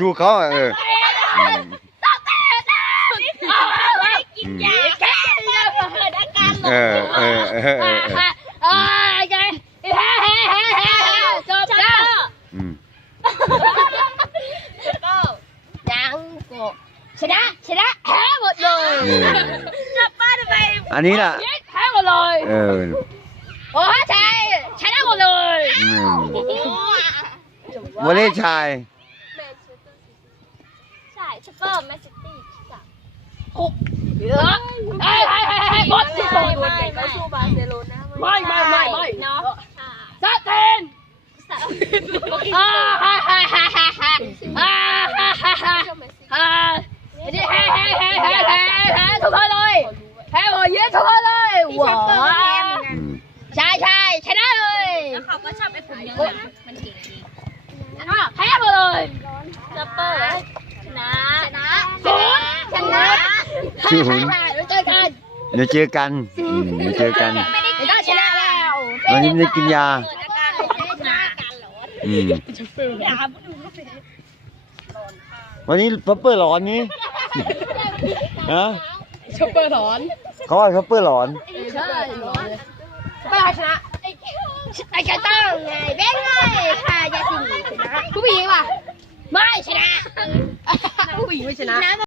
ถูกเขาอะเอออืมเอาการหลเองอเออเออเออเออเอ้ยไงเฮ้เฮ้เฮ้เฮ้จบแล้วอืมยังกูชนะชนะแพ้หมดเลยนี่จับป้าทำไมอันนี้ล่ะ แพ้หมดเลยเออโอ้ใช่ชนะหมดเลย อืมวอลเลย์ชาย ช่ซูเปอร์แมนซิตี้จ้ะเฮ้ยเฮ้ยเฮ้ยเฮ้ยหมดที่สุดไม่ไม่สู้บาร์เซโลนาไม่ไม่ไม่ไม่เนาะซาเตนอ่าฮ่าฮ่าฮ่าฮ่าฮ่าอ่าฮ่าฮ่าฮ่าฮ่านี่แพ้แพ้แพ้แพ้แพ้แพ้ทุกคนเลยแพ้หมดเยอะทุกคนเลยว้าวอืมใช่ใช่ชนะเลยแล้วเขาก็ชอบไปผมเยอะนะมันเก่งดีอะแพ้หมดเลย ซูเปอร์ชนะชนะ ศูนย์ ชนะ ชื่อผมแล้วเจอกันเดี๋ยวเจอกันอืมเดี๋ยวเจอกันไม่ได้ชนะแล้ววันนี้ไม่ได้กินยาเกิดอาการหลอนชนะการหลอนอืมอย่าพูดดูสิวันนี้พัปเปอร์หลอนนี่ฮะช็อปเปอร์ถอนเขาว่าพัปเปอร์หลอน ใช่ไม่ได้ชนะไอ้กระต้องไงเบ้งเลยค่ะยาสีชนะผู้หญิงป่ะไม่ชนะผู้หญิงไม่ชนะ